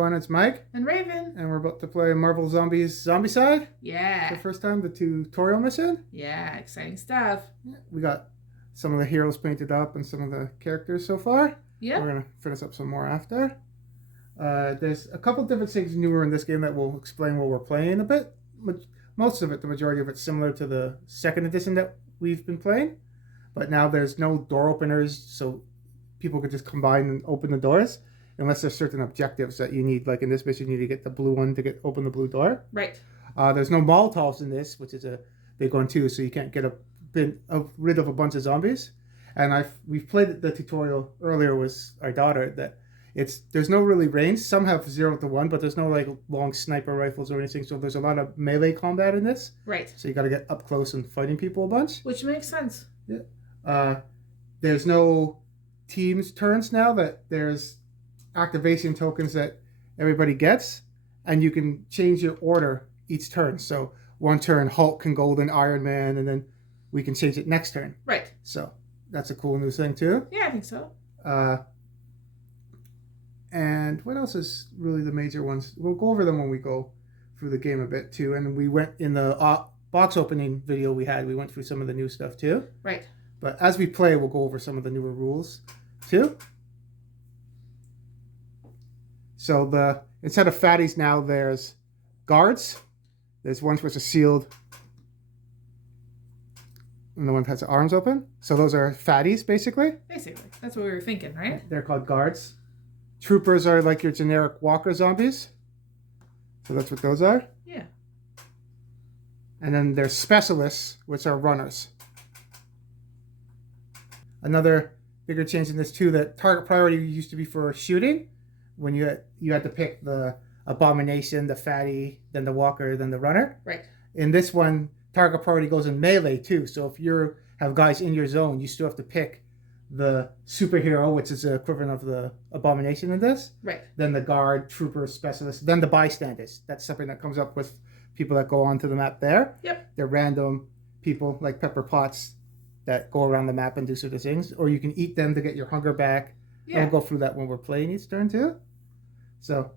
everyone, it's Mike. And Ravin. And we're about to play Marvel Zombies Zombicide. Yeah. For the first time, the tutorial mission. Yeah, exciting stuff. We got some of the heroes painted up and some of the characters so far. Yeah. We're going to finish up some more after. There's a couple different things newer in this game that will explain what we're playing a bit. Most of it, the majority of it, similar to the second edition that we've been playing. But now there's no door openers, so people could just combine and open the doors. Unless there's certain objectives that you need, like in this mission, you need to get the blue one to open the blue door. Right. There's no Molotovs in this, which is a big one too, so you can't get rid of a bunch of zombies. And we've played the tutorial earlier with our daughter that there's no really range. Some have 0 to 1, but there's no like long sniper rifles or anything. So there's a lot of melee combat in this. Right. So you got to get up close and fighting people a bunch. Which makes sense. Yeah. There's no teams turns now. That there's activation tokens that everybody gets, and you can change your order each turn. So one turn Hulk can go then Iron Man, and then we can change it next turn. Right. So that's a cool new thing too. Yeah, I think so. And what else is really the major ones? We'll go over them when we go through the game a bit too. And we went in the box opening video we went through some of the new stuff too. Right. But as we play, we'll go over some of the newer rules too. So instead of fatties now, there's guards. There's ones which are sealed, and the one that has the arms open. So those are fatties, basically. Basically, that's what we were thinking, right? They're called guards. Troopers are like your generic walker zombies. So that's what those are. Yeah. And then there's specialists, which are runners. Another bigger change in this too, that target priority used to be for shooting. When you had to pick the abomination, the fatty, then the walker, then the runner. Right. In this one, target priority goes in melee too. So if you have guys in your zone, you still have to pick the superhero, which is the equivalent of the abomination in this. Right. Then the guard, trooper, specialist, then the bystanders. That's something that comes up with people that go onto the map there. Yep. They're random people like Pepper Potts that go around the map and do sort of things. Or you can eat them to get your hunger back. Yeah. And we'll go through that when we're playing each turn too. So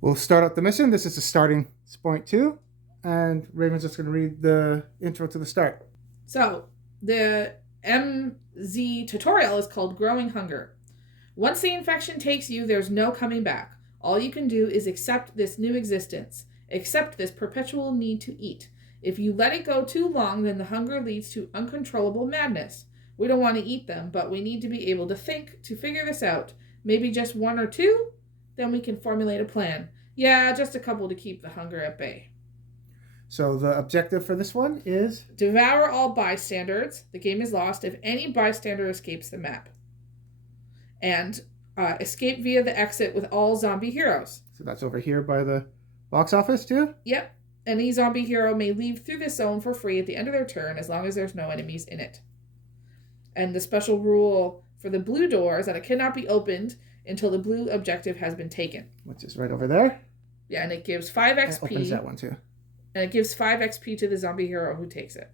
we'll start out the mission. This is the starting point 2. And Raven's just going to read the intro to the start. So the MZ0-Tutorial is called Growing Hunger. Once the infection takes you, there's no coming back. All you can do is accept this new existence. Accept this perpetual need to eat. If you let it go too long, then the hunger leads to uncontrollable madness. We don't want to eat them, but we need to be able to think to figure this out. Maybe just 1 or 2? Then we can formulate a plan. Yeah, just a couple to keep the hunger at bay. So the objective for this one is? Devour all bystanders. The game is lost if any bystander escapes the map. And escape via the exit with all zombie heroes. So that's over here by the box office too? Yep. Any zombie hero may leave through this zone for free at the end of their turn as long as there's no enemies in it. And the special rule for the blue door is that it cannot be opened until the blue objective has been taken. Which is right over there. Yeah, and it gives 5 XP. It opens that one too. And it gives 5 XP to the zombie hero who takes it.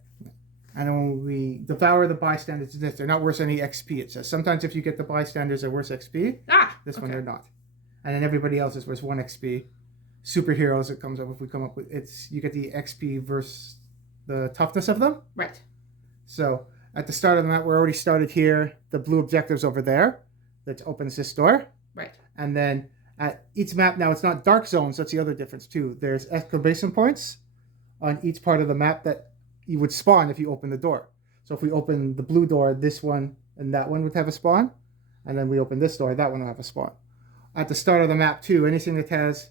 And then when we devour the bystanders, they're not worth any XP, it says. Sometimes if you get the bystanders, they're worth XP. This one they're not. And then everybody else is worth 1 XP. Superheroes, it comes up if we come up with you get the XP versus the toughness of them. Right. So at the start of the map, we're already started here. The blue objective's over there. That opens this door. Right. And then at each map now, it's not dark zones. That's the other difference too. There's exclamation points on each part of the map that you would spawn if you open the door. So if we open the blue door, this one and that one would have a spawn. And then we open this door, that one will have a spawn. At the start of the map too, anything that has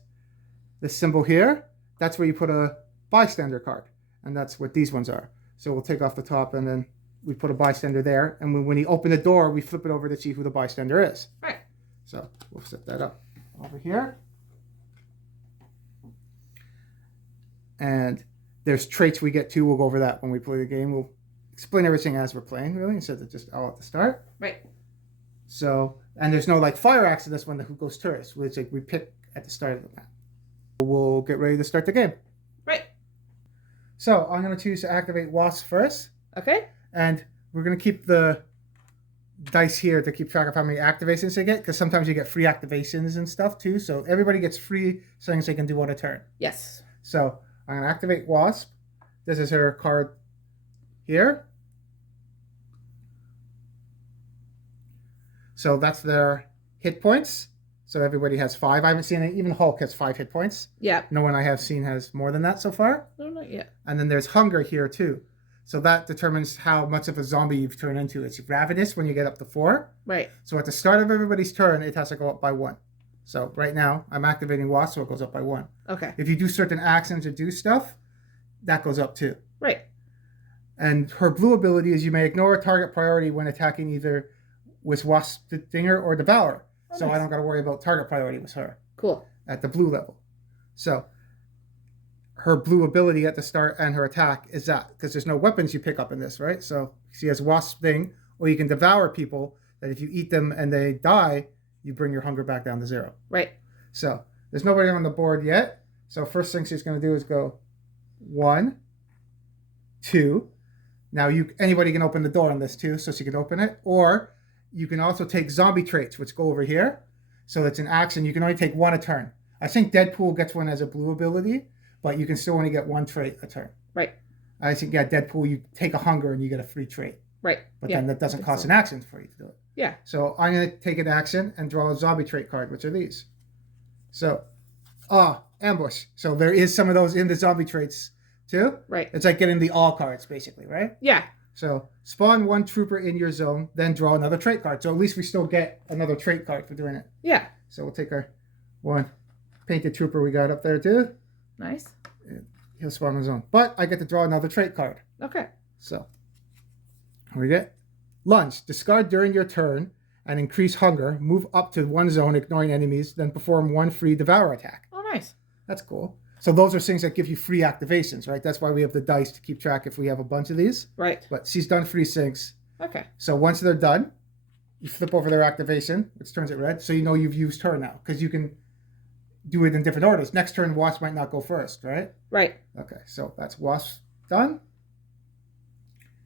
this symbol here, that's where you put a bystander card. And that's what these ones are. So we'll take off the top and then we put a bystander there. And when you open the door, we flip it over to see who the bystander is. Right. So we'll set that up over here. And there's traits we get too. We'll go over that when we play the game. We'll explain everything as we're playing, really, instead of just all at the start. Right. So, and there's no like fire axe in this one who goes tourist, which like we pick at the start of the map. We'll get ready to start the game. Right. So I'm going to choose to activate Wasp first. Okay. And we're going to keep the dice here to keep track of how many activations they get, because sometimes you get free activations and stuff too. So everybody gets free things they can do on a turn. Yes. So I'm going to activate Wasp. This is her card here. So that's their hit points. So everybody has 5. I haven't seen it. Even Hulk has 5 hit points. Yeah. No one I have seen has more than that so far. No, not yet. And then there's hunger here too. So that determines how much of a zombie you've turned into. It's ravenous when you get up to 4. Right. So at the start of everybody's turn, it has to go up by 1. So right now, I'm activating Wasp, so it goes up by 1. Okay. If you do certain actions or do stuff, that goes up too. Right. And her blue ability is you may ignore a target priority when attacking either with Wasp, Dinger, or Devour. Oh, so nice. I don't got to worry about target priority with her. Cool. At the blue level. So her blue ability at the start and her attack is that, because there's no weapons you pick up in this, right? So she has Wasp thing, or you can devour people that if you eat them and they die, you bring your hunger back down to 0. Right. So there's nobody on the board yet. So first thing she's going to do is go 1, 2. Now anybody can open the door on this too, so she can open it. Or you can also take zombie traits, which go over here. So it's an action. You can only take 1 a turn. I think Deadpool gets one as a blue ability, but you can still only get 1 trait a turn. Right. I think, yeah, Deadpool, you take a hunger and you get a free trait. Right. But then that doesn't cost an action for you to do it. Yeah. So I'm going to take an action and draw a zombie trait card, which are these. So, ambush. So there is some of those in the zombie traits too. Right. It's like getting the all cards, basically, right? Yeah. So spawn 1 trooper in your zone, then draw another trait card. So at least we still get another trait card for doing it. Yeah. So we'll take our 1 painted trooper we got up there too. Nice. He'll spawn in the zone. But I get to draw another trait card. Okay. So we get lunge. Discard during your turn and increase hunger. Move up to 1 zone, ignoring enemies, then perform 1 free devour attack. Oh, nice. That's cool. So those are things that give you free activations, right? That's why we have the dice to keep track if we have a bunch of these. Right. But she's done free syncs. Okay. So once they're done, you flip over their activation, which turns it red, so you know you've used her now, because you can do it in different orders. Next turn, Wasp might not go first, right? Right. Okay, so that's Wasp done.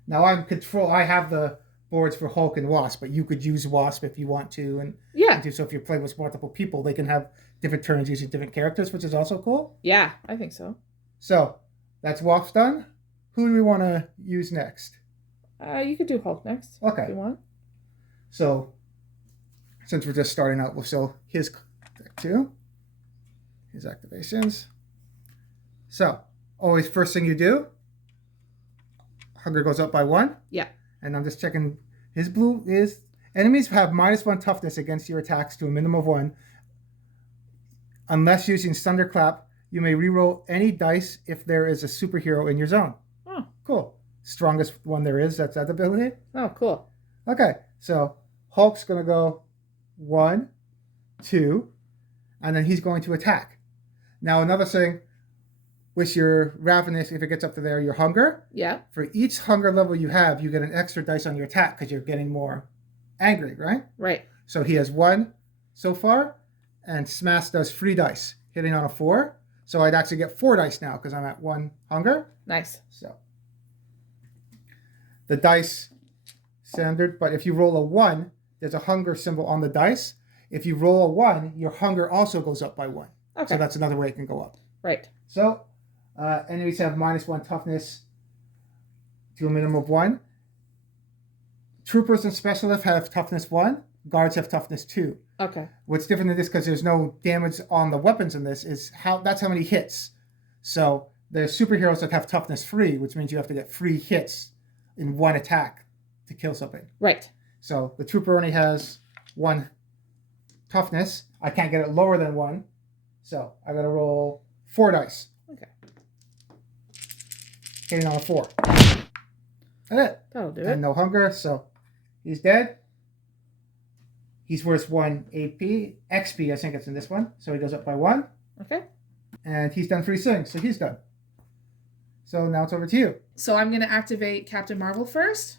Now I'm control. I have the boards for Hulk and Wasp, but you could use Wasp if you want to, and Yeah. so if you're playing with multiple people, they can have different turns using different characters, which is also cool. Yeah, I think so. So that's Wasp done. Who do we want to use next? You could do Hulk next. Okay. If you want. So since we're just starting out, we'll show his deck too. His activations. So always first thing you do, hunger goes up by 1. Yeah. And I'm just checking his blue is enemies have -1 toughness against your attacks to a minimum of 1. Unless using Thunderclap, you may reroll any dice if there is a superhero in your zone. Oh. Cool. Strongest one there is, that's that ability. Oh, cool. Okay, so Hulk's going to go 1, 2, and then he's going to attack. Now another thing, with your Ravenous, if it gets up to there, your hunger. Yeah. For each hunger level you have, you get an extra dice on your attack because you're getting more angry, right? Right. So he has 1 so far, and Smash does 3 dice, hitting on a 4. So I'd actually get 4 dice now because I'm at 1 hunger. Nice. So the dice standard, but if you roll a 1, there's a hunger symbol on the dice. If you roll a 1, your hunger also goes up by 1. Okay. So that's another way it can go up. Right. So enemies have -1 toughness to a minimum of 1. Troopers and specialists have toughness 1. Guards have toughness 2. Okay. What's different in this, because there's no damage on the weapons in this, is that's how many hits. So there's superheroes that have toughness 3, which means you have to get 3 hits in 1 attack to kill something. Right. So the trooper only has 1 toughness. I can't get it lower than 1. So I got to roll 4 dice. Okay. Hitting on a 4. That's it. That'll do And it. no hunger, so he's dead. He's worth 1 AP. XP, I think it's in this one. So he goes up by 1. Okay. And he's done 3 things, so he's done. So now it's over to you. So I'm going to activate Captain Marvel first.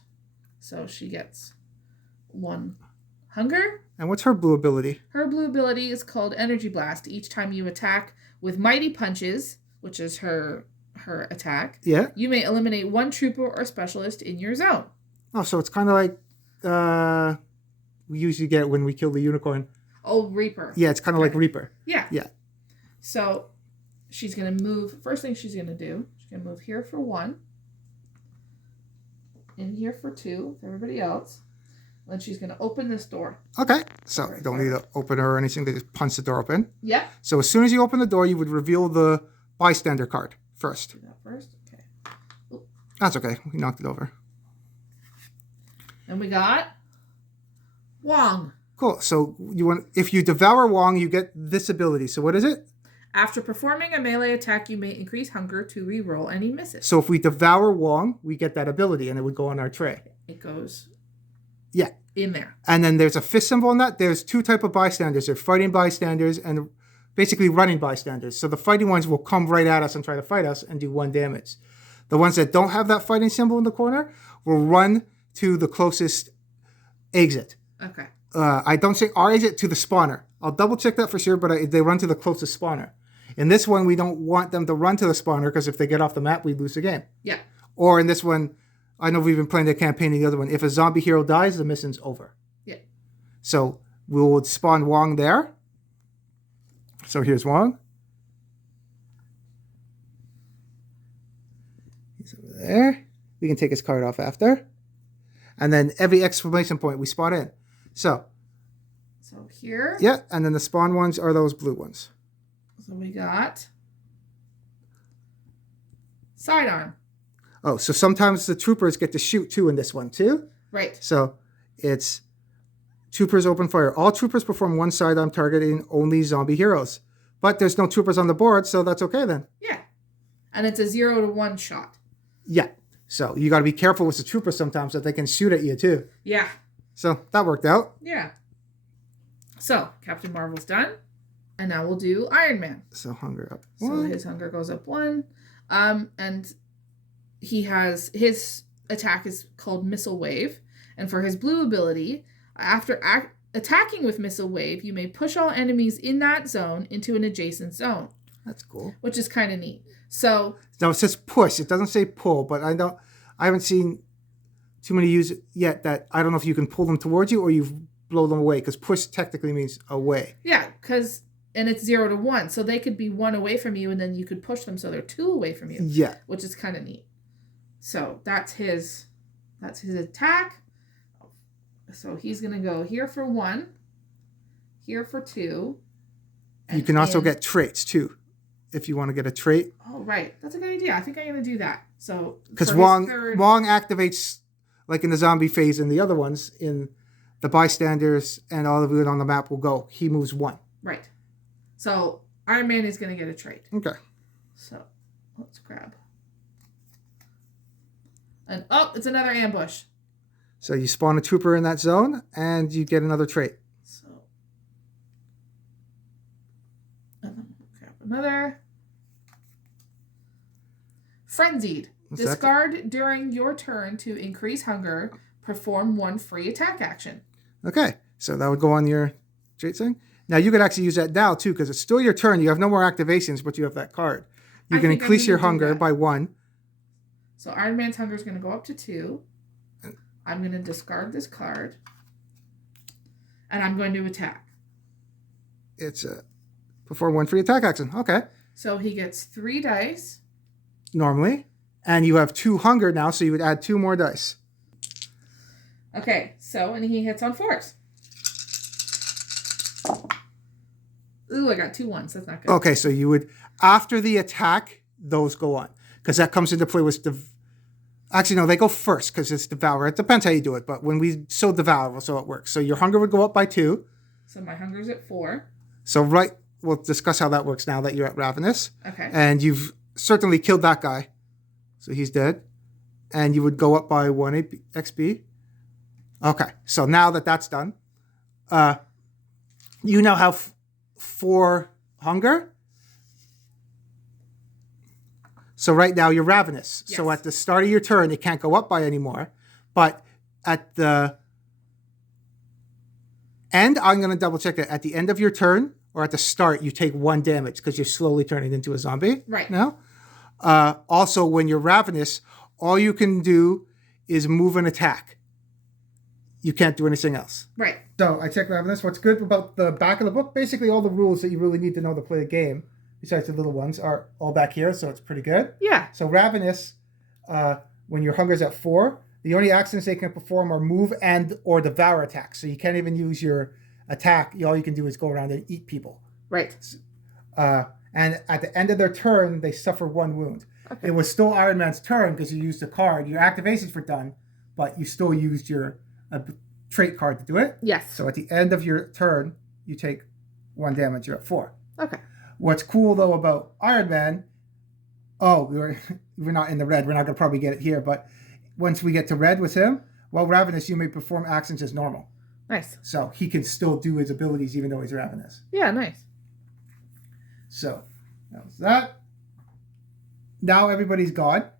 So she gets 1 hunger. And what's her blue ability? Her blue ability is called Energy Blast. Each time you attack with Mighty Punches, which is her attack, Yeah. you may eliminate 1 trooper or specialist in your zone. Oh, so it's kind of like we usually get when we kill the unicorn. Oh, Reaper. Yeah, it's kind of like Reaper. Yeah. Yeah. So she's going to move. First thing she's going to do, she's going to move here for 1. In here for 2 with everybody else. Then she's going to open this door. Okay. So you don't need to open her or anything. They just punch the door open. Yeah. So as soon as you open the door, you would reveal the bystander card first. Do that first. Okay. Oop. That's okay. We knocked it over. And we got Wong. Cool. So if you devour Wong, you get this ability. So what is it? After performing a melee attack, you may increase hunger to re-roll any misses. So if we devour Wong, we get that ability, and it would go on our tray. It goes in there. And then there's a fist symbol on that. There's 2 types of bystanders. There's fighting bystanders and basically running bystanders. So the fighting ones will come right at us and try to fight us and do 1 damage. The ones that don't have that fighting symbol in the corner will run to the closest exit. Okay. I don't say our exit to the spawner. I'll double check that for sure, but they run to the closest spawner. In this one, we don't want them to run to the spawner because if they get off the map, we lose the game. Yeah. Or in this one, I know we've been playing the campaign in the other one. If a zombie hero dies, the mission's over. Yeah. So we'll spawn Wong there. So here's Wong. He's over there. We can take his card off after. And then every exclamation point we spawn in. So here. Yeah, and then the spawn ones are those blue ones. So we got sidearm. Oh, so sometimes the troopers get to shoot too in this one too. Right. So it's troopers open fire. All troopers perform 1 sidearm targeting only zombie heroes. But there's no troopers on the board, so that's okay then. Yeah. And it's a 0 to 1 shot. Yeah. So you got to be careful with the troopers sometimes that they can shoot at you too. Yeah. So that worked out. Yeah. So Captain Marvel's done. And now we'll do Iron Man. So hunger up 1. So his hunger goes up 1. And he has his attack is called Missile Wave. And for his blue ability, after attacking with Missile Wave, you may push all enemies in that zone into an adjacent zone. That's cool. Which is kind of neat. So now it says push. It doesn't say pull, but I haven't seen too many use it yet that I don't know if you can pull them towards you or you blow them away, because push technically means away. Yeah, and it's 0 to 1, so they could be 1 away from you, and then you could push them so they're 2 away from you. Yeah, which is kind of neat. So that's his attack. So he's gonna go here for 1, here for 2. You can also get traits too, if you want to get a trait. Oh right, that's a good idea. I think I'm gonna do that. So because Wong activates like in the zombie phase, and the other ones in the bystanders and all of it on the map will go. He moves 1. Right. So Iron Man is going to get a trait. Okay. So let's grab. And it's another ambush. So you spawn a trooper in that zone and you get another trait. So and then grab another. Frenzied. Discard during your turn to increase hunger. Perform 1 free attack action. Okay, so that would go on your trait thing. Now you could actually use that now too, because it's still your turn. You have no more activations, but you have that card. You can increase your hunger by 1. So Iron Man's hunger is going to go up to 2. I'm going to discard this card, and I'm going to attack. It's perform 1 free attack action. Okay. So he gets 3 dice normally, and you have 2 hunger now, so you would add 2 more dice. Okay, and he hits on 4s. Ooh, I got 2 1s. That's not good. Okay, so you would, after the attack, those go on. Because that comes into play with actually, no, they go first because it's Devour. It depends how you do it, but when we Devour, so it works. So your hunger would go up by 2. So my hunger's at 4. So we'll discuss how that works now that you're at Ravenous. Okay. And you've certainly killed that guy. So he's dead. And you would go up by 1 XP. Okay, so now that that's done, you now have 4 hunger. So right now you're ravenous. Yes. So at the start of your turn, it can't go up by anymore. But at the end, I'm going to double check it. At the end of your turn or at the start, you take 1 damage because you're slowly turning into a zombie. Right. Now, also when you're ravenous, all you can do is move an attack. you can't do anything else. Right. So I checked Ravenous. What's good about the back of the book, basically all the rules that you really need to know to play a game, besides the little ones, are all back here, so it's pretty good. Yeah. So Ravenous, when your hunger's at 4, the only actions they can perform are move and or devour attacks. So you can't even use your attack. All you can do is go around and eat people. Right. And at the end of their turn, they suffer 1 wound. Okay. It was still Iron Man's turn because you used a card. Your activations were done, but you still used your trait card to do it. Yes. So at the end of your turn, you take 1 damage. You're at 4. Okay. What's cool, though, about Iron Man... Oh, we're not in the red. We're not going to probably get it here, but once we get to red with him, well, Ravenous, you may perform actions as normal. Nice. So he can still do his abilities even though he's Ravenous. Yeah, nice. So that was that. Now everybody's God.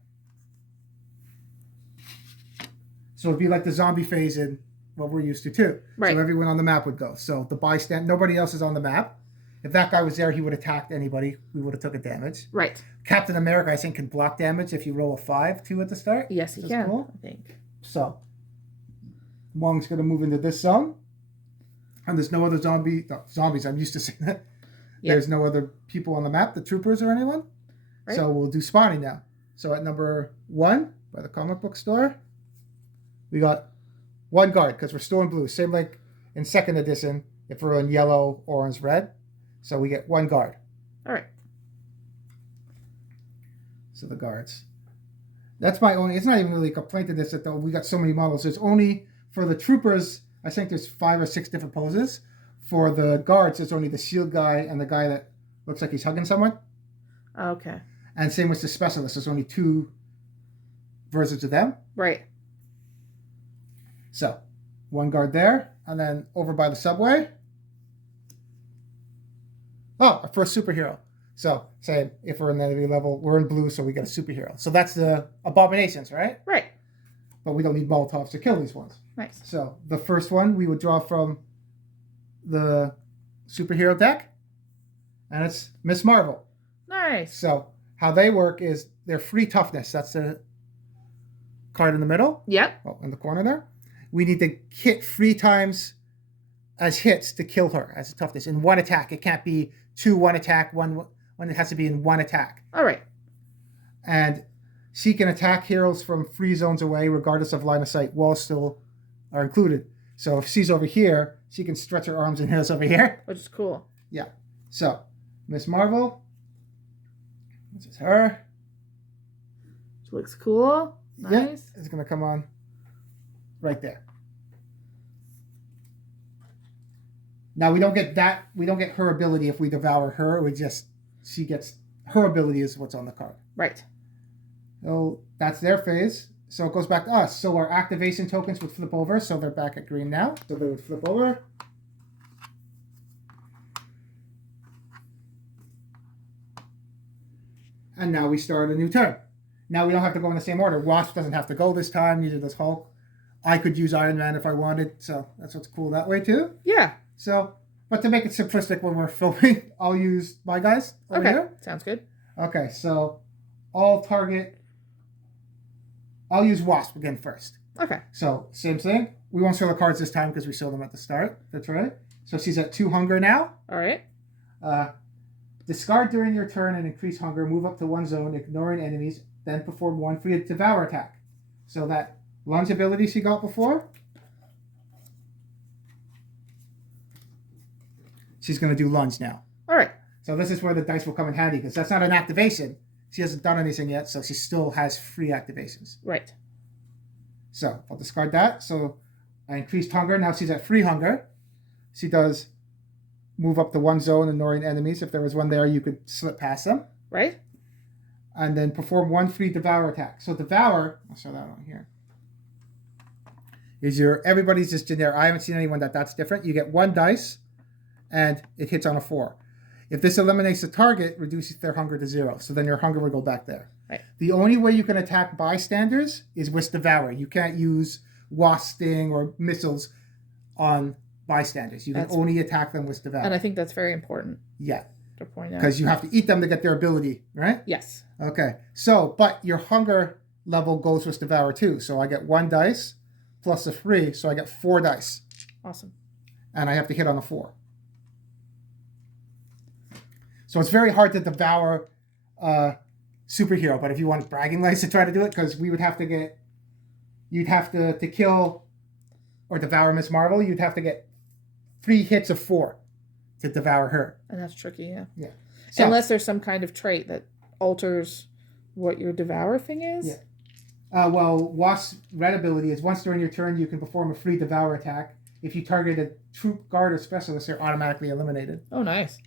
So it'd be like the zombie phase in what we're used to too. Right. So everyone on the map would go. So the bystand, nobody else is on the map. If that guy was there, he would have attacked anybody. We would have took a damage. Right. Captain America, I think, can block damage if you roll a 5 too at the start. Yes, he can. Cool. I think. So Wong's going to move into this zone. And there's no other zombies. I'm used to saying that. Yep. There's no other people on the map, the troopers or anyone. Right. So we'll do spawning now. So at number 1 by the comic book store, we got 1 guard because we're still in blue. Same like in 2nd edition if we're in yellow, orange, red. So we get 1 guard. All right. So the guards. That's my only... It's not even really a complaint to this that though we got so many models. There's only... For the troopers, I think there's 5 or 6 different poses. For the guards, it's only the shield guy and the guy that looks like he's hugging someone. Okay. And same with the specialists. There's only 2 versions of them. Right. So, 1 guard there. And then over by the subway. Oh, our first superhero. So, say if we're in the enemy level, we're in blue, so we get a superhero. So that's the abominations, right? Right. But we don't need Molotovs to kill these ones. Nice. So, the first one we would draw from the superhero deck. And it's Miss Marvel. Nice. So, how they work is they're free toughness. That's the card in the middle. Yep. Oh, in the corner there. We need to hit 3 times as hits to kill her as a toughness in 1 attack. It can't be 2 1 attack, one. It has to be in 1 attack. All right. And she can attack heroes from free zones away, regardless of line of sight. Walls still are included. So if she's over here, she can stretch her arms and hit us over here. Which is cool. Yeah. So, Miss Marvel. This is her. She looks cool. Nice. Yeah, it's going to come on right there. Now, we don't get that. We don't get her ability if we devour her. We just, she gets, her ability is what's on the card. Right. So, that's their phase. So, it goes back to us. So, our activation tokens would flip over. So, they're back at green now. So, they would flip over. And now we start a new turn. Now we don't have to go in the same order. Wasp doesn't have to go this time. Neither does Hulk. I could use Iron Man if I wanted. So that's what's cool that way too. Yeah. So, but to make it simplistic when we're filming, I'll use my guys over here. Sounds good. Okay, so I'll use Wasp again first. Okay. So same thing. We won't show the cards this time because we showed them at the start. That's right. So she's at 2 hunger now. All right. Discard during your turn and increase hunger. Move up to 1 zone, ignoring enemies. Then perform 1 free devour attack. So that lunge ability she got before, she's going to do lunge now. All right. So this is where the dice will come in handy because that's not an activation. She hasn't done anything yet, so she still has free activations. Right. So I'll discard that. So I increased hunger. Now she's at 3 hunger. She does move up to 1 zone, ignoring enemies. If there was one there, you could slip past them. Right. And then perform 1 free devour attack. So devour, I'll show that on here, is everybody's just generic. I haven't seen anyone that's different. You get 1 dice, and it hits on a 4. If this eliminates the target, reduces their hunger to 0. So then your hunger would go back there. Right. The only way you can attack bystanders is with devour. You can't use wasp sting or missiles on bystanders. You can only attack them with devour. And I think that's very important. Yeah. To point out. Because you have to eat them to get their ability, right? Yes. Okay. So, but your hunger level goes with devour too. So I get 1 dice plus a 3, so I get 4 dice. Awesome. And I have to hit on a 4. So it's very hard to devour superhero, but if you want bragging rights to try to do it, because we would have to get, you'd have to kill or devour Miss Marvel, you'd have to get 3 hits of 4 to devour her. And that's tricky, yeah. Yeah. So, unless there's some kind of trait that alters what your devour thing is. Yeah. Wasp's red ability is once during your turn, you can perform a free devour attack. If you target a troop, guard, or specialist, they're automatically eliminated. Oh, nice.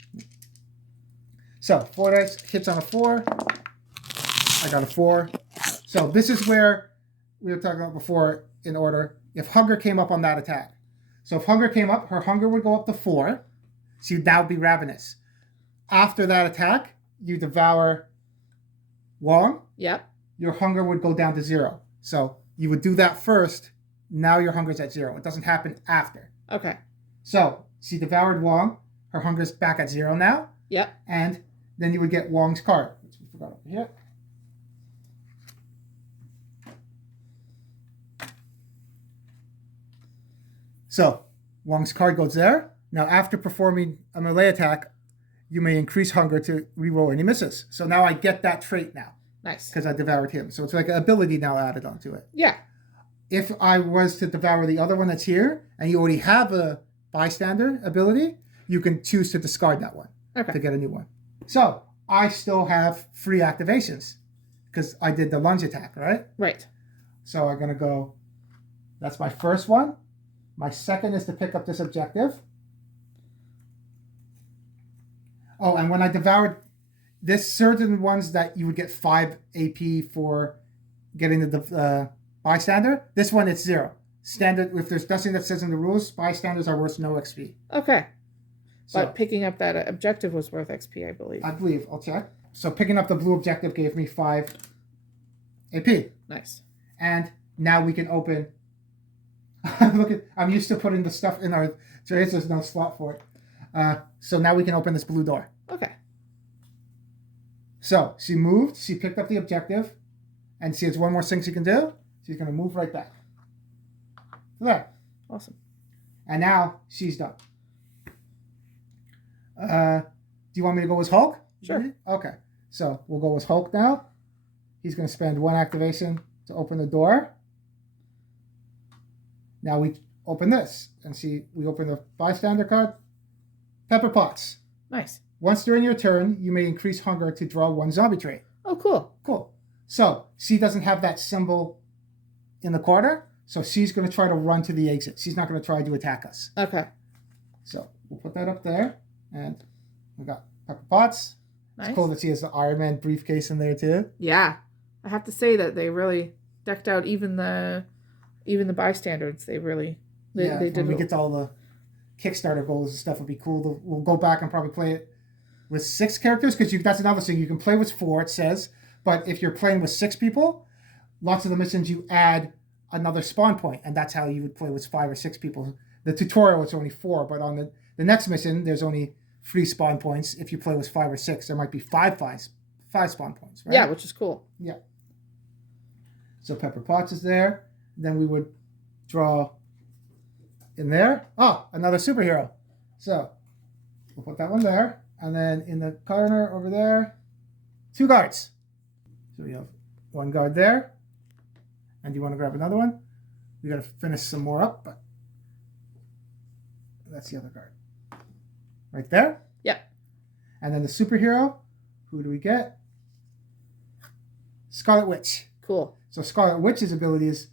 So 4 dice, hits on a 4. I got a 4. So this is where we were talking about before in order. If hunger came up on that attack. So if hunger came up, her hunger would go up to 4. So you'd now be ravenous. After that attack, you devour Wong. Yep. Your hunger would go down to 0. So you would do that first. Now your hunger's at 0. It doesn't happen after. Okay. So she devoured Wong. Her hunger's back at 0 now. Yep. And then you would get Wong's card, which we forgot over here. So Wong's card goes there. Now after performing a melee attack, you may increase hunger to reroll any misses. So now I get that trait now. Nice. Because I devoured him. So it's like an ability now added onto it. Yeah. If I was to devour the other one that's here, and you already have a bystander ability, you can choose to discard that one to get a new one. So I still have free activations because I did the lunge attack, right? Right. So I'm going to go, that's my first one. My second is to pick up this objective. Oh, and when I devoured this, certain ones that you would get 5 AP for getting the bystander, this one it's 0. Standard, if there's nothing that says in the rules, bystanders are worth no XP. Okay. So, but picking up that objective was worth XP, I believe. I believe. I'll check. So picking up the blue objective gave me 5 AP. Nice. And now we can open. Look, I'm used to putting the stuff in our trays. There's no slot for it. So now we can open this blue door. Okay. So she moved. She picked up the objective, and she has one more thing she can do. She's going to move right back. There. Awesome. And now she's done. Do you want me to go with Hulk? Sure. Okay. So we'll go with Hulk now. He's going to spend 1 activation to open the door. Now we open this and see we open the bystander card. Pepper Potts. Nice. Once during your turn, you may increase hunger to draw 1 zombie trait. Oh, cool. Cool. So she doesn't have that symbol in the corner, so she's going to try to run to the exit. She's not going to try to attack us. Okay. So we'll put that up there, and we got Pepper Potts. Nice. It's cool that she has the Iron Man briefcase in there too. Yeah, I have to say that they really decked out even the bystanders. They really they did. When we get to all the Kickstarter goals and stuff, would be cool. We'll go back and probably play it with 6 characters because that's another thing. You can play with 4, it says, but if you're playing with 6 people, lots of the missions you add another spawn point, and that's how you would play with 5 or 6 people. The tutorial it's only 4, but on the next mission there's only 3 spawn points. If you play with 5 or 6, there might be 5 spawn points, right? Yeah, which is cool. Yeah. So Pepper Potts is there. Then we would draw in there. Oh, another superhero. So we'll put that one there. And then in the corner over there, 2 guards. So we have 1 guard there. And you want to grab another one? We got to finish some more up, but that's the other guard. Right there? Yep. And then the superhero, who do we get? Scarlet Witch. Cool. So Scarlet Witch's ability is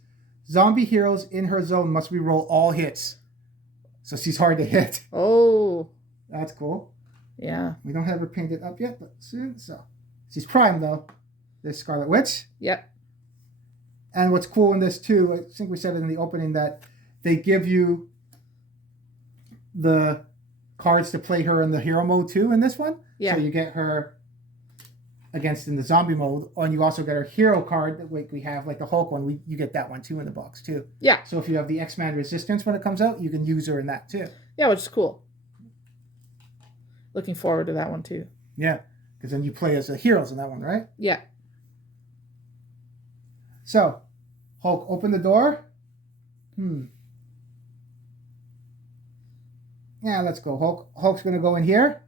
zombie heroes in her zone must reroll all hits. So she's hard to hit. Oh. That's cool. Yeah. We don't have her painted up yet, but soon. So she's primed though. There's Scarlet Witch. Yep. And what's cool in this too, I think we said it in the opening, that they give you the cards to play her in the hero mode too in this one. Yeah. So you get her against in the zombie mode, and you also get her hero card that we have, like the Hulk one. You get that one too in the box too. Yeah. So if you have the X-Man Resistance when it comes out, you can use her in that too. Yeah, which is cool. Looking forward to that one too. Yeah, because then you play as the heroes in that one, right? Yeah. So, Hulk, open the door. Yeah, let's go. Hulk's going to go in here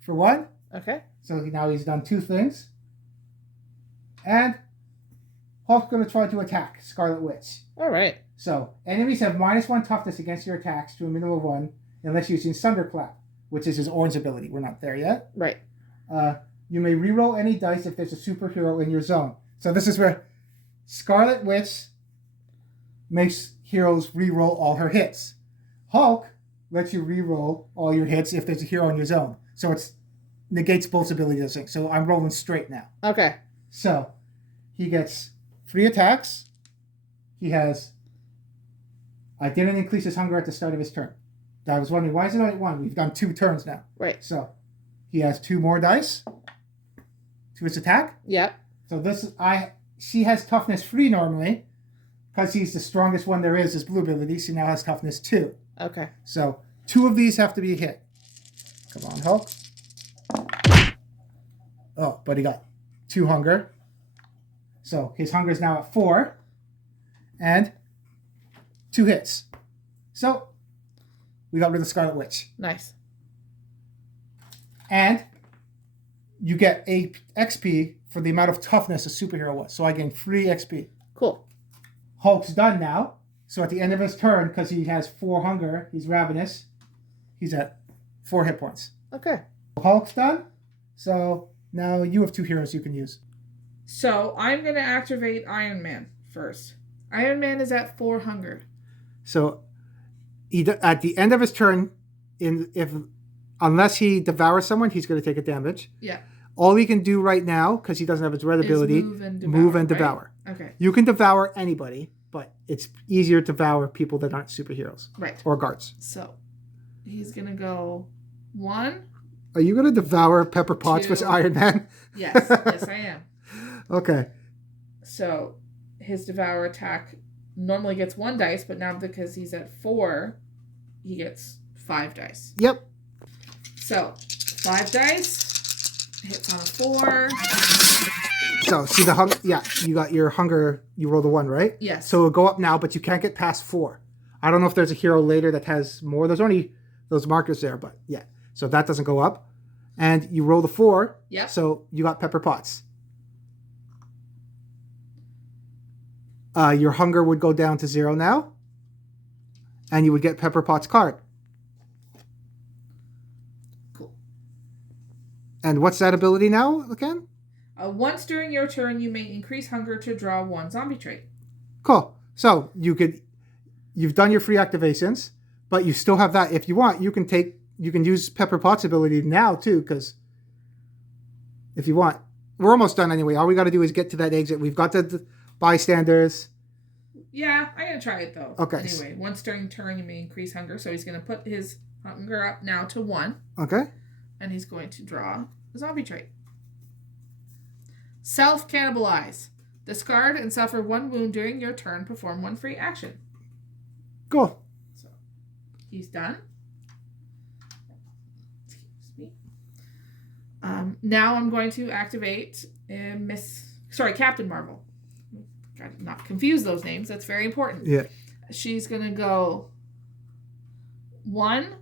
for 1. Okay. So now he's done 2 things. And Hulk's going to try to attack Scarlet Witch. All right. So enemies have -1 toughness against your attacks to a minimum of 1 unless using Thunderclap, which is his orange ability. We're not there yet. Right. You may reroll any dice if there's a superhero in your zone. So this is where Scarlet Witch makes heroes reroll all her hits. Hulk lets you reroll all your hits if there's a hero in your zone. So it negates both abilities. So I'm rolling straight now. Okay. So he gets 3 attacks. He has... I didn't increase his hunger at the start of his turn. I was wondering, why is it only 1? We've done 2 turns now. Right. So he has 2 more dice to his attack. Yep. So she has toughness 3 normally. Because he's the strongest one there is, his blue ability. She now has toughness 2. Okay. So 2 of these have to be hit. Come on, Hulk. Oh, but he got 2 hunger. So his hunger is now at 4. And 2 hits. So we got rid of Scarlet Witch. Nice. And you get 8 XP for the amount of toughness a superhero was. So I gain 3 XP. Cool. Hulk's done now. So at the end of his turn, because he has 4 hunger, he's ravenous, he's at 4 hit points. Okay. Hulk's done. So now you have 2 heroes you can use. So I'm going to activate Iron Man first. Iron Man is at 4 hunger. So at the end of his turn, unless he devours someone, he's going to take a damage. Yeah. All he can do right now, because he doesn't have his red ability, move and devour. Right? Okay. You can devour anybody, but it's easier to devour people that aren't superheroes. Right. Or guards. So he's going to go 1. Are you going to devour Pepper Potts with Iron Man? Yes. Yes, I am. Okay. So his devour attack normally gets 1 dice, but now because he's at 4, he gets 5 dice. Yep. So 5 dice, hits on a 4. So see the hunger? Yeah, you got your hunger. You rolled a 1, right? Yes. So it'll go up now, but you can't get past 4. I don't know if there's a hero later that has more. There's only those markers there, but yeah. So that doesn't go up. And you roll the 4. Yep. So you got Pepper Potts. Your hunger would go down to 0 now. And you would get Pepper Potts' card. Cool. And what's that ability now again? Once during your turn, you may increase hunger to draw 1 zombie trait. Cool. So you've done your free activations, but you still have that. If you want, you can use Pepper Potts' ability now too, because if you want. We're almost done anyway. All we got to do is get to that exit. We've got the bystanders. Yeah, I'm going to try it though. Okay. Anyway, once during turn, you may increase hunger. So he's going to put his hunger up now to 1. Okay. And he's going to draw a zombie trait. Self-cannibalize. Discard and suffer 1 wound during your turn. Perform 1 free action. Cool. So, he's done. Excuse me. Now I'm going to activate Captain Marvel. Got to not confuse those names. That's very important. Yeah. She's going to go 1.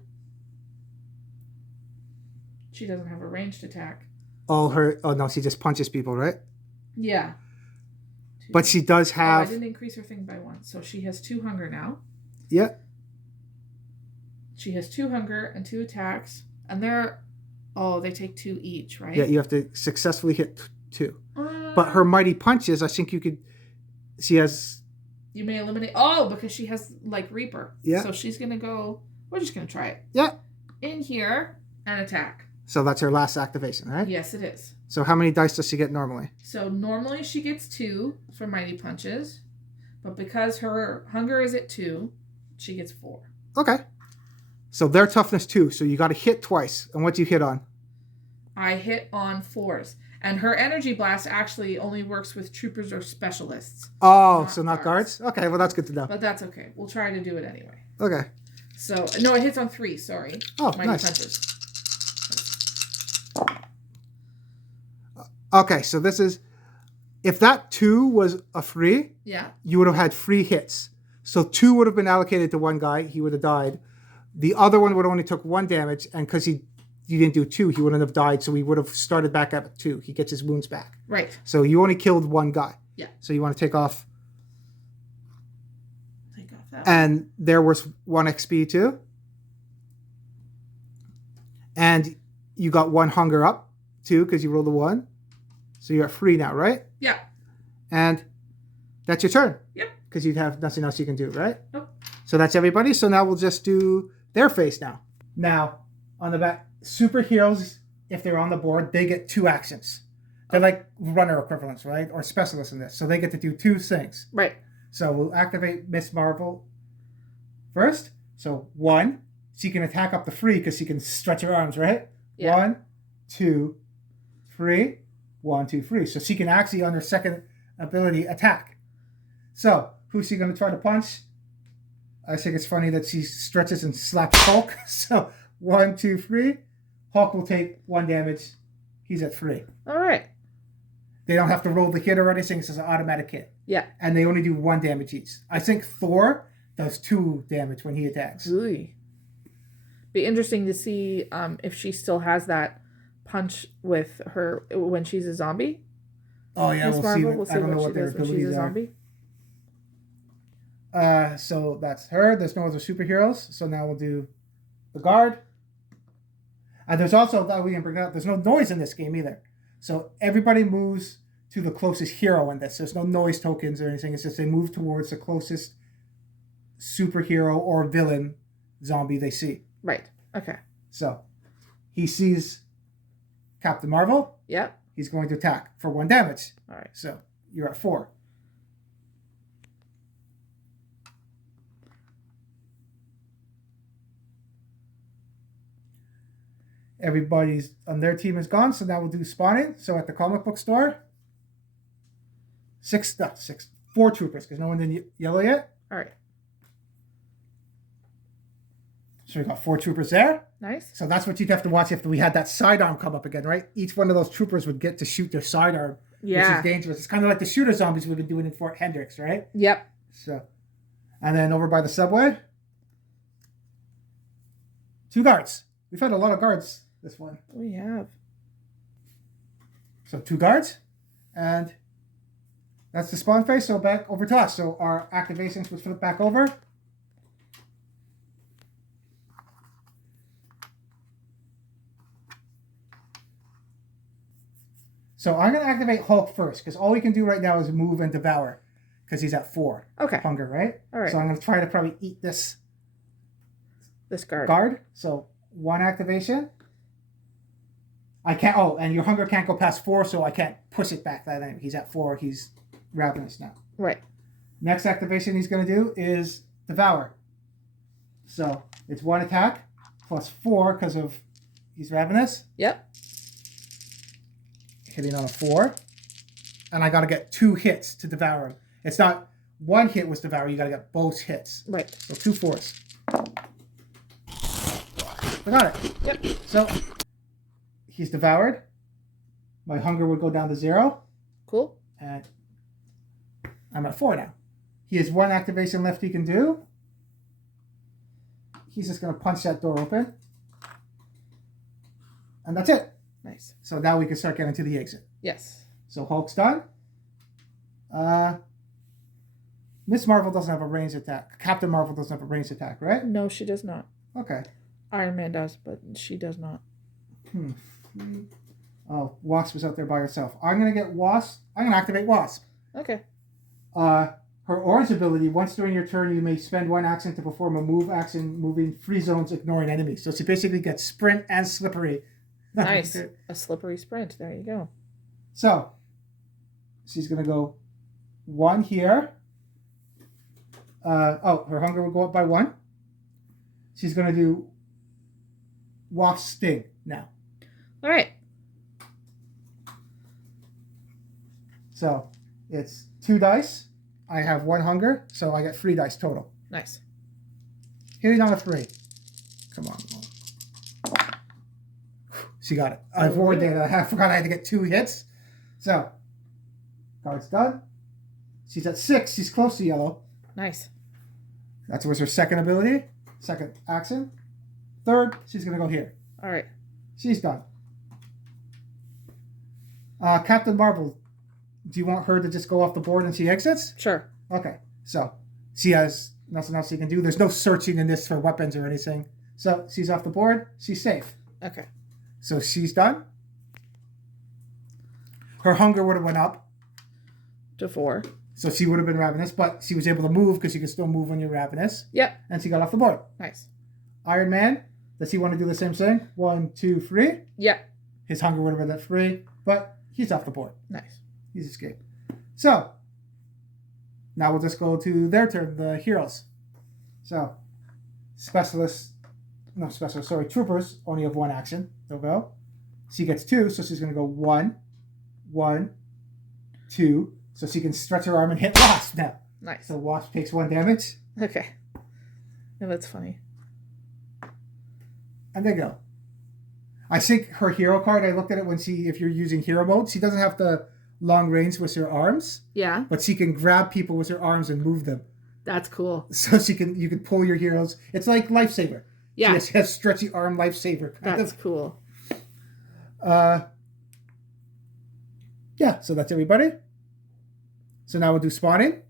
She doesn't have a ranged attack. Oh no, she just punches people, right? Yeah. 2. But she does have... I didn't increase her thing by 1. So she has 2 hunger now. Yeah. She has 2 hunger and 2 attacks. And they take 2 each, right? Yeah, you have to successfully hit 2. But her mighty punches, I think she has... You may eliminate... because she has, Reaper. Yeah. So she's going to go... We're just going to try it. Yeah. In here and attack. So that's her last activation, right? Yes, it is. So how many dice does she get normally? So normally she gets 2 for mighty punches. But because her hunger is at 2, she gets 4. Okay. So their toughness 2. So you got to hit twice. And what do you hit on? I hit on 4s. And her energy blast actually only works with troopers or specialists. Oh, so not guards? Okay, well that's good to know. But that's okay. We'll try to do it anyway. Okay. So, no, it hits on 3, sorry. Oh, mighty nice. punches. Okay, so this is... If that 2 was a free, yeah, you would have had free hits. So 2 would have been allocated to one guy. He would have died. The other one would only took 1 damage, and because he didn't do 2, he wouldn't have died. So he would have started back at 2. He gets his wounds back. Right. So you only killed 1 guy. Yeah. So you want to take off. Take off that. And there was 1 XP too. And you got 1 hunger up too because you rolled a 1. So you're at 3 now, right? Yeah. And that's your turn. Yep. Because you have nothing else you can do, right? Nope. So that's everybody. So now we'll just do their face now. Now, on the back, superheroes, if they're on the board, they get 2 actions. They're like runner equivalents, right? Or specialists in this. So they get to do 2 things. Right. So we'll activate Miss Marvel first. So 1, she can attack up to 3 because she can stretch her arms, right? Yeah. 1, 2, 3. 1, 2, 3. So she can actually, on her second ability, attack. So who's she going to try to punch? I think it's funny that she stretches and slaps Hulk. So 1, 2, 3. Hulk will take 1 damage. He's at 3. All right. They don't have to roll the hit or anything. It's just an automatic hit. Yeah. And they only do 1 damage each. I think Thor does 2 damage when he attacks. Ooh. Be interesting to see if she still has that punch with her when she's a zombie. Oh yeah, Miss Marvel, see. we'll see I don't know what what she their does when she's a abilities zombie. are. So that's her. There's no other superheroes. So now we'll do the guard. And there's also, that we can bring up, there's no noise in this game either. So everybody moves to the closest hero in this. There's no noise tokens or anything. It's just they move towards the closest superhero or villain zombie they see. Right. Okay. So he sees Captain Marvel. Yep. He's going to attack for 1 damage. All right. So you're at 4. Everybody's on their team is gone, so now we'll do spawning. So at the comic book store, 4 troopers because no one did yellow yet. All right. So we got 4 troopers there. Nice. So that's what you'd have to watch if we had that sidearm come up again, right? Each one of those troopers would get to shoot their sidearm, which is dangerous. It's kind of like the shooter zombies we've been doing in Fort Hendricks, right? Yep. So, and then over by the subway, 2 guards. We've had a lot of guards this one. We have. So 2 guards, and that's the spawn phase. So back over to us. So our activations would flip back over. So I'm going to activate Hulk first, because all we can do right now is move and devour, because he's at 4 Okay. hunger, right? All right. So I'm going to try to probably eat this guard. So 1 activation. I can't, and your hunger can't go past 4, so I can't push it back that end. He's at 4, he's ravenous now. Right. Next activation he's going to do is devour. So it's 1 attack plus 4 because of he's ravenous. Yep. Hitting on a 4. And I got to get 2 hits to devour him. It's not 1 hit was devour, you got to get both hits. Right. So 2 4s. I got it. Yep. So he's devoured. My hunger would go down to 0. Cool. And I'm at 4 now. He has 1 activation left he can do. He's just going to punch that door open. And that's it. Nice. So now we can start getting to the exit. Yes. So Hulk's done. Miss Marvel doesn't have a ranged attack. Captain Marvel doesn't have a ranged attack, right? No, she does not. Okay. Iron Man does, but she does not. Oh, Wasp is out there by herself. I'm going to get Wasp. I'm going to activate Wasp. Okay. Her orange ability, once during your turn, you may spend 1 action to perform a move action moving free zones, ignoring enemies. So she basically gets sprint and slippery. Nice. A slippery sprint. There you go. So she's going to go 1 here. Her hunger will go up by 1. She's going to do Wasp Sting now. All right. So it's 2 dice. I have 1 hunger, so I get 3 dice total. Nice. Hitting on a 3. Come on. She got it. I forgot I had to get 2 hits. So, card's done. She's at 6. She's close to yellow. Nice. That was her second ability. Second action. Third, she's going to go here. All right. She's done. Captain Marvel, do you want her to just go off the board and she exits? Sure. Okay. So she has nothing else she can do. There's no searching in this for weapons or anything. So she's off the board. She's safe. Okay. So she's done. Her hunger would have went up to 4. So she would have been ravenous, but she was able to move because you can still move when you're ravenous. Yep. And she got off the board. Nice. Iron Man, does he want to do the same thing? 1, 2, 3. Yep. His hunger would have been at 3, but he's off the board. Nice. He's escaped. So, now we'll just go to their turn, the heroes. So, troopers only have 1 action. They'll go. She gets 2, so she's going to go 1, 1, 2. So she can stretch her arm and hit Wasp now. Nice. So Wasp takes 1 damage. Okay. Yeah, that's funny. And they go. I think her hero card, I looked at it if you're using hero mode, she doesn't have the long range with her arms. Yeah. But she can grab people with her arms and move them. That's cool. So you can pull your heroes. It's like Lifesaver. Yeah. She has stretchy arm Lifesaver. That's cool. Yeah, so that's everybody. So now we'll do spawning.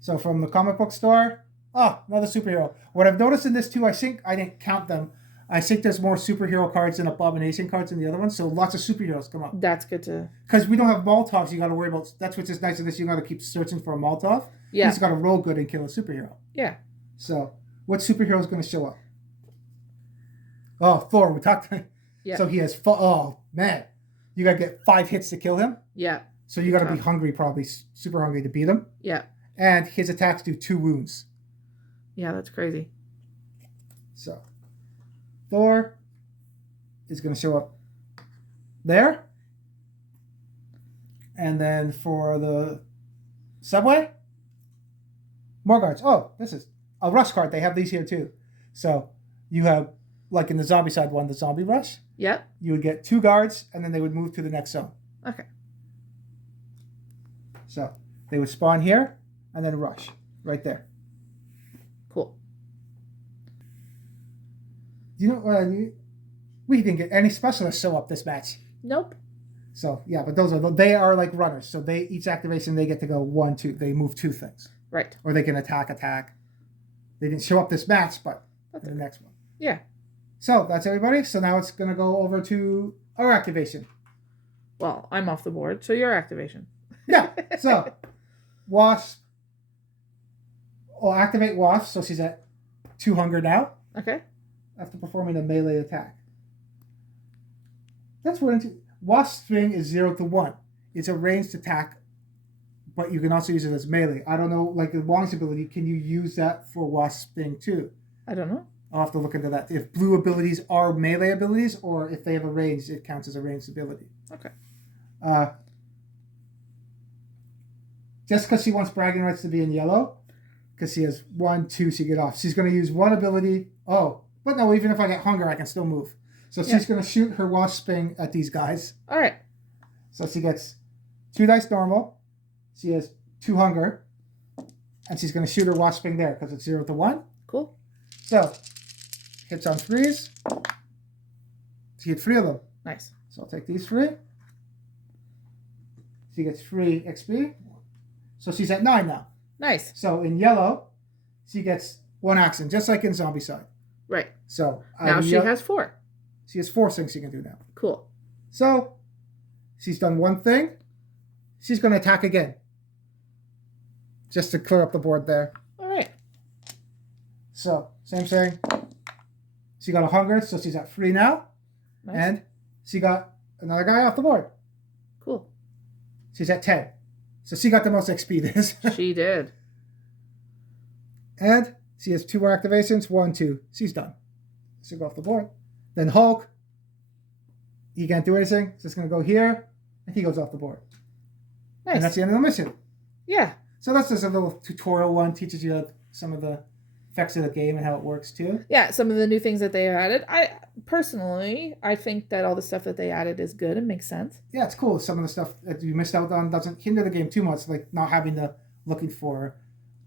So from the comic book store, another superhero. What I've noticed in this too, I think I didn't count them. I think there's more superhero cards than Abomination cards in the other one, so lots of superheroes come up. That's good to... Because we don't have Molotovs, you got to worry about... That's what's just nice in this, you got to keep searching for a Molotov. Yeah. He's got to roll good and kill a superhero. Yeah. So, what superhero is going to show up? Oh, Thor, we talked... Yeah. So he has... Oh, man. You got to get 5 hits to kill him. Yeah. So you got to be hungry, probably super hungry to beat him. Yeah. And his attacks do 2 wounds. Yeah, that's crazy. So, Thor is going to show up there. And then for the subway, more guards. Oh, this is a rush card. They have these here too. So you have, like in the Zombicide one, the zombie rush. Yep. You would get 2 guards, and then they would move to the next zone. Okay. So they would spawn here, and then rush right there. Cool. You know, we didn't get any specialists show up this match. Nope. So yeah, but they are like runners. So each activation they get to go 1, 2. They move 2 things. Right. Or they can attack. They didn't show up this match, but the next one. Yeah. So that's everybody. So now it's gonna go over to our activation. Well, I'm off the board, so your activation. Yeah. So Wasp. I'll activate Wasp, so she's at 2 hunger now. Okay. After performing a melee attack. That's what Wasp string is 0 to 1. It's a ranged attack, but you can also use it as melee. I don't know, like the Wong's ability, can you use that for Wasp thing too? I don't know. I'll have to look into that. If blue abilities are melee abilities, or if they have a range, it counts as a ranged ability. Okay. Just because she wants bragging rights to be in yellow, because she has 1, 2, she get off. She's going to use 1 ability. Oh, but no, even if I get hunger, I can still move. So she's going to shoot her Wasp thing at these guys. All right. So she gets 2 dice normal. She has 2 hunger. And she's going to shoot her Wasp thing there because it's 0 to 1. Cool. So, hits on 3s. She gets 3 of them. Nice. So I'll take these 3. She gets 3 XP. So she's at 9 now. Nice. So in yellow, she gets 1 action, just like in Zombicide. Right. So now she has 4. She has 4 things she can do now. Cool. So she's done 1 thing. She's going to attack again. Just to clear up the board there. All right. So, same thing. She got a hunger, so she's at 3 now. Nice. And she got another guy off the board. Cool. She's at 10. So she got the most XP this. She did. And she has 2 more activations. 1, 2. She's done. She'll go off the board. Then Hulk. He can't do anything. So it's going to go here. And he goes off the board. Nice. And that's the end of the mission. Yeah. So that's just a little tutorial one. Teaches you some of the effects of the game and how it works too. Yeah, some of the new things that they added. I think that all the stuff that they added is good and makes sense. Yeah, it's cool. Some of the stuff that you missed out on doesn't hinder the game too much, like not having to looking for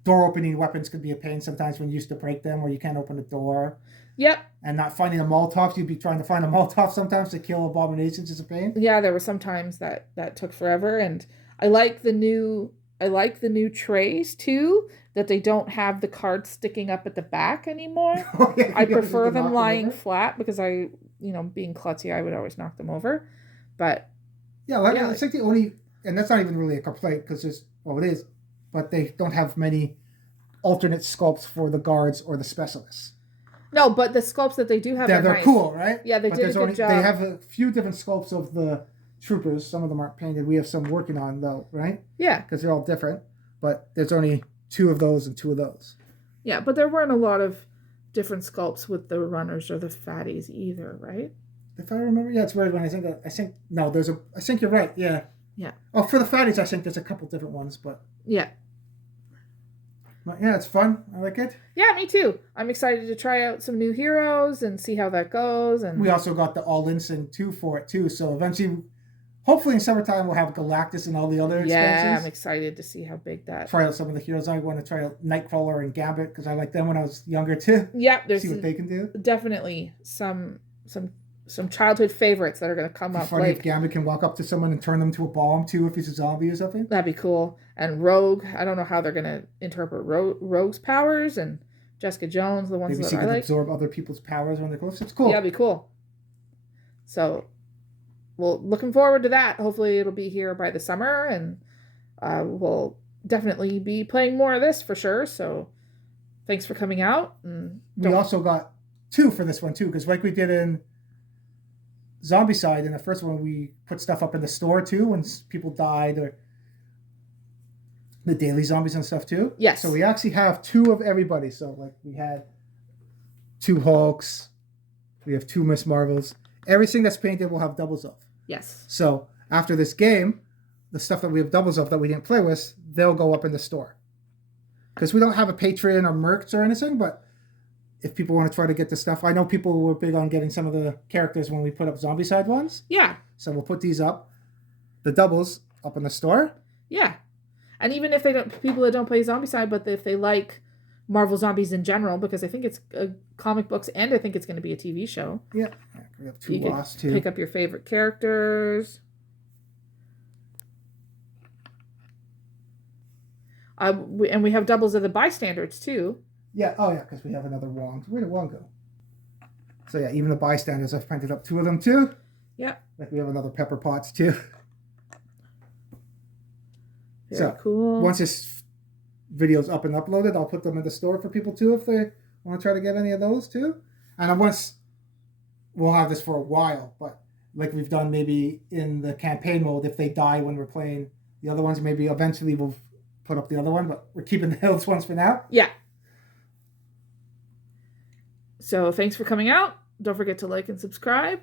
door opening weapons could be a pain sometimes when you used to break them or you can't open the door. Yep. And not finding a Molotov. You'd be trying to find a Molotov sometimes to kill abominations is a pain. Yeah, there were some times that took forever, and I like the new trays too, that they don't have the cards sticking up at the back anymore. Oh, yeah, I prefer them lying flat because being klutzy, I would always knock them over. But yeah, I think the only, and that's not even really a complaint because it is, but they don't have many alternate sculpts for the guards or the specialists. No, but the sculpts that they do have, they're nice. Cool, right? Yeah, they did a good job. They have a few different sculpts of the troopers. Some of them aren't painted. We have some working on though, right? Yeah, because they're all different. But there's only 2 of those and 2 of those. Yeah, but there weren't a lot of different sculpts with the runners or the fatties either, right? If I remember, yeah, it's weird when I think I think you're right. Yeah. Yeah. Oh, for the fatties, I think there's a couple different ones, but yeah. But yeah, it's fun. I like it. Yeah, me too. I'm excited to try out some new heroes and see how that goes. And we also got the all-in thing too for it too. So eventually, hopefully in summertime, we'll have Galactus and all the other expansions. Yeah, I'm excited to see how big that. Try out some of the heroes. I want to try out Nightcrawler and Gambit because I liked them when I was younger too. Yeah, there's see what they can do. Definitely some childhood favorites that are going to come up. Funny if Gambit can walk up to someone and turn them to a bomb too if he's a zombie or something. That'd be cool. And Rogue, I don't know how they're going to interpret Rogue's powers, and Jessica Jones, the ones maybe that she I can like. absorb other people's powers when they're close. It's cool. Yeah, it'd be cool. So, well, looking forward to that. Hopefully it'll be here by the summer, and we'll definitely be playing more of this for sure. So thanks for coming out. And we also got 2 for this one too, because like we did in Zombicide, in the first one we put stuff up in the store too when people died, or the daily zombies and stuff too. Yes. So we actually have 2 of everybody. So like we had 2 Hulks, we have 2 Miss Marvels. Everything that's painted we'll have doubles of. Yes. So after this game, the stuff that we have doubles of that we didn't play with, they'll go up in the store. Because we don't have a Patreon or merch or anything, but if people want to try to get the stuff, I know people were big on getting some of the characters when we put up Zombicide ones. Yeah. So we'll put these up, the doubles up in the store. Yeah. And even if people that don't play Zombicide, but if they like Marvel Zombies in general, because I think it's comic books and I think it's going to be a TV show. Yeah. We have 2 Wasps too. Pick up your favorite characters. And we have doubles of the bystanders too. Yeah. Oh yeah, because we have another wand. Where did Wand go? So yeah, even the bystanders, I've printed up 2 of them too. Yeah. Like we have another Pepper Potts too. Very cool. Once this video's up and uploaded, I'll put them in the store for people too if they want to try to get any of those too. And once we'll have this for a while, but like we've done maybe in the campaign mode, if they die when we're playing the other ones, maybe eventually we'll put up the other one, but we're keeping the Hills ones for now. Yeah. So thanks for coming out. Don't forget to like and subscribe,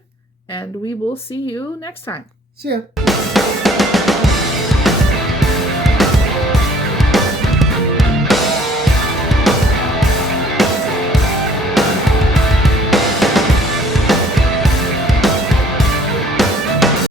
and we will see you next time. See ya.